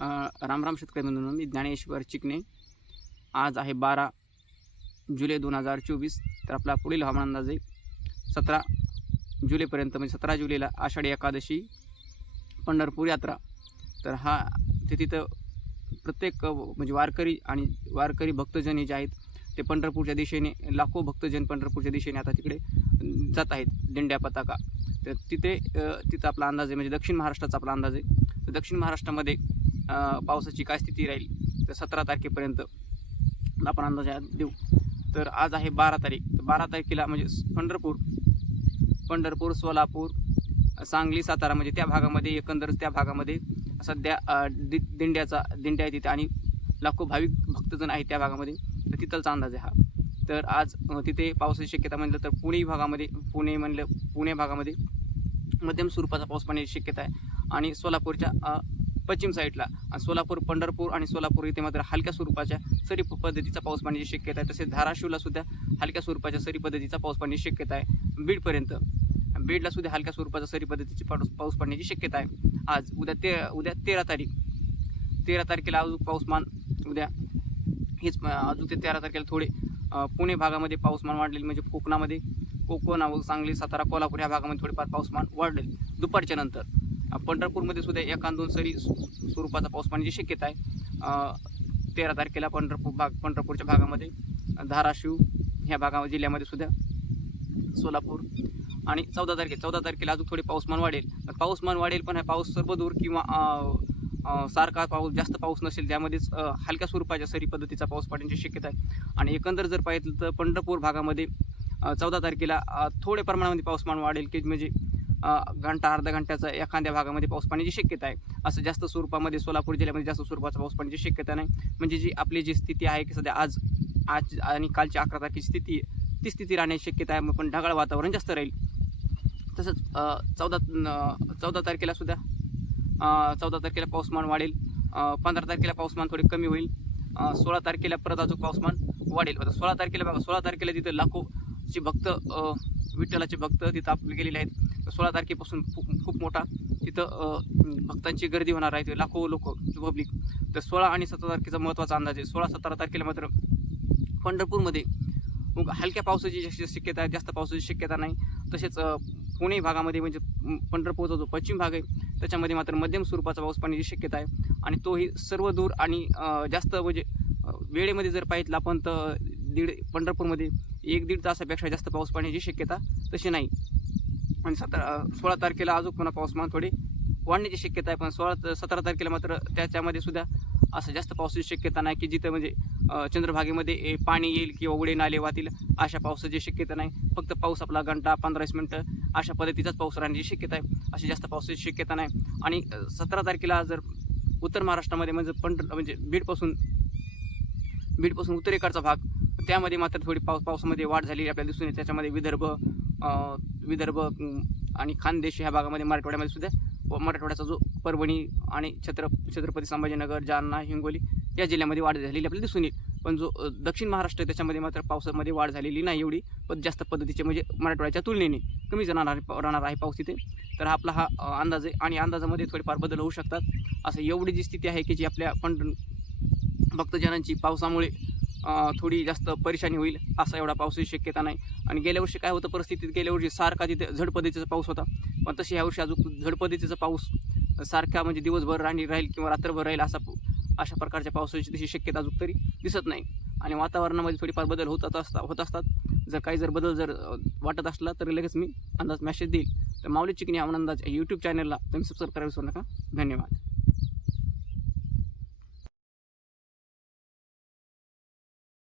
रामराम राम राम शेतकरी बंधूंनो मी ज्ञानेश्वर चिकणे आज आहे बारा जुलै दोन हजार चोवीस तर आपला पुढील हवामान अंदाज आहे सतरा जुलैपर्यंत म्हणजे सतरा जुलैला आषाढी एकादशी पंढरपूर यात्रा. तर हा ते तिथं प्रत्येक म्हणजे वारकरी आणि वारकरी भक्तजन हे जे आहेत ते पंढरपूरच्या दिशेने लाखो भक्तजन पंढरपूरच्या दिशेने आता तिकडे जात आहेत दिंड्या पताका. तर तिथे तिथं आपला अंदाज आहे म्हणजे दक्षिण महाराष्ट्राचा आपला अंदाज आहे. तर दक्षिण महाराष्ट्रामध्ये पावसाची काय स्थिती राहील तर सतरा तारखेपर्यंत आपण अंदाज देऊ. तर आज आहे बारा तारीख. तर बारा तारखेला म्हणजे पंढरपूर पंढरपूर सोलापूर सांगली सातारा म्हणजे त्या भागामध्ये एकंदरच त्या भागामध्ये सध्या दि दिंड्याचा दिंड्या आहे तिथे आणि लाखो भाविक भक्तजण आहेत त्या भागामध्ये. तर तिथलचा अंदाज आहे हा. तर आज तिथे पावसाची शक्यता म्हणलं तर पुणे भागामध्ये पुणे म्हणलं पुणे भागामध्ये मध्यम स्वरूपाचा पाऊस पडण्याची शक्यता आहे. आणि सोलापूरच्या पश्चिम साईडला. आणि सोलापूर पंढरपूर आणि सोलापूर इथे मात्र हलक्या स्वरूपाच्या सरी प- पद्धतीचा पाऊस पाण्याची शक्यता आहे. तसेच धाराशिवला सुद्धा हलक्या स्वरूपाच्या सरी पद्धतीचा पाऊस पाण्याची शक्यता आहे. बीडपर्यंत. बीडला सुद्धा हलक्या स्वरूपाचा सरी पद्धतीची पाऊस पाऊस पडण्याची शक्यता आहे. आज उद्या ते उद्या तेरा तारीख. तेरा तारखेला अजून पाऊसमान उद्या हेच अजून ते तेरा तारखेला थोडे पुणे भागामध्ये पाऊसमान वाढलेले म्हणजे कोकणामध्ये कोकण सांगली सातारा कोल्हापूर ह्या भागामध्ये थोडेफार पाऊसमान वाढलेले. दुपारच्या नंतर. पंढरपूरमध्ये सुद्धा एकान दोन सरी स्वरूपाचा पाऊस पाण्याची शक्यता आहे. तेरा तारखेला पंढरपूर भाग पंढरपूरच्या भागामध्ये धाराशिव ह्या भागामध्ये जिल्ह्यामध्ये सुद्धा सोलापूर आणि चौदा तारखे चौदा तारखेला अजून थोडे पाऊसमान वाढेल. पाऊसमान वाढेल पण हा पाऊस सर्वदूर किंवा सारखा पाऊस जास्त पाऊस नसेल त्यामध्येच हलक्या स्वरूपाच्या सरी पद्धतीचा पाऊस पडण्याची शक्यता आहे. आणि एकंदर जर पाहिलं तर पंढरपूर भागामध्ये चौदा तारखेला थोड्या थोडे प्रमाणामध्ये पाऊसमान वाढेल की म्हणजे घंटा अर्धा घंट्याचा एखाद्या भागामध्ये पाऊस पाण्याची शक्यता आहे. असं जास्त स्वरूपामध्ये सोलापूर जिल्ह्यामध्ये जास्त स्वरूपाचा पाऊस पाण्याची शक्यता नाही. म्हणजे जी आपली जी स्थिती आहे की सध्या आज आज आणि कालची अकरा तारखेची स्थिती ती स्थिती राहण्याची शक्यता आहे. पण ढगाळ वातावरण जास्त राहील. तसंच चौदा चौदा तारखेला सुद्धा चौदा तारखेला पाऊसमान वाढेल. पंधरा तारखेला पाऊसमान थोडे कमी होईल. सोळा तारखेला परत अजून पाऊसमान वाढेल. आता सोळा तारखेला बघा सोळा तारखेला तिथं लाखोचे भक्त विठ्ठलाचे भक्त तिथं आपले गेलेले आहेत. सोळा तारखेपासून खूप खूप मोठा तिथं भक्तांची गर्दी होणार आहे. ते लाखो लोक पब्लिक तर सोळा आणि सतरा तारखेचा महत्त्वाचा अंदाज आहे. सोळा सतरा तारखेला मात्र पंढरपूरमध्ये मग हलक्या पावसाची जास्त शक्यता आहे. जास्त पावसाची शक्यता नाही. तसेच पुणे भागामध्ये म्हणजे पंढरपूरचा जो पश्चिम भाग आहे त्याच्यामध्ये मात्र मध्यम स्वरूपाचा पाऊस पाण्याची शक्यता आहे. आणि तोही सर्व दूर आणि जास्त म्हणजे वेळेमध्ये जर पाहितलं आपण तर दीड पंढरपूरमध्ये एक दीड तासापेक्षा जास्त पाऊस पाण्याची शक्यता तशी नाही. आणि सतरा सोळा तारखेला अजून पुन्हा पाऊसमान थोडी वाढण्याची शक्यता आहे पण सोळा सतरा तारखेला मात्र त्याच्यामध्ये सुद्धा असं जास्त पावसाची शक्यता नाही की जिथं म्हणजे चंद्रभागेमध्ये ए, पाणी येईल किंवा उडे नाले वाहतील अशा पावसाची शक्यता नाही. फक्त पाऊस आपला घंटा पंधरा वीस मिनटं अशा पद्धतीचाच पाऊस राहण्याची शक्यता आहे. अशी जास्त पावसाची शक्यता नाही. आणि सतरा तारखेला जर उत्तर महाराष्ट्रामध्ये म्हणजे पंढ म्हणजे बीडपासून बीडपासून उत्तरेकडचा भाग त्यामध्ये मात्र थोडी पाऊस पावसामध्ये वाढ झाली आपल्याला दिसून येते. त्याच्यामध्ये विदर्भ विदर्भ आणि खानदेश ह्या भागामध्ये मराठवाड्यामध्ये सुद्धा व मराठवाड्याचा जो परभणी आणि छत्र छत्रपती संभाजीनगर जालना हिंगोली या जिल्ह्यामध्ये वाढ झालेली आपल्याला दिसून येईल. पण जो दक्षिण महाराष्ट्र त्याच्यामध्ये मात्र पावसामध्ये वाढ झालेली नाही एवढी पण जास्त पद्धतीचे म्हणजे मराठवाड्याच्या तुलनेने कमी जाणार राहणार आहे पाऊस तिथे. तर हा आपला हा अंदाज आहे आणि अंदाजामध्ये थोडेफार बदल होऊ शकतात. असं एवढी जी स्थिती आहे की जी आपल्या पण भक्तजनांची पावसामुळे थोडी जास्त परेशानी होईल असा एवढा पावसाची शक्यता नाही. आणि गेल्या वर्षी काय होतं परिस्थितीत गेल्या वर्षी सारखा तिथे झड पद्धतीचा पाऊस होता. पण तशी ह्या वर्षी अजून झड पद्धतीचा पाऊस सारखा म्हणजे दिवसभर राहणी राहील किंवा रात्रभर राहील असा अशा प्रकारच्या पावसाची तशी शक्यता अजून तरी दिसत नाही. आणि वातावरणामध्ये थोडीफार बदल होतात असता होत असतात. जर काही जर बदल जर वाटत असला तर लगेच मी अंदाज मॅसेज देईल. तर माऊली चिकनी हवामान अंदाज यूट्यूब चॅनलला तुम्ही सबस्क्राईब करू नका. धन्यवाद.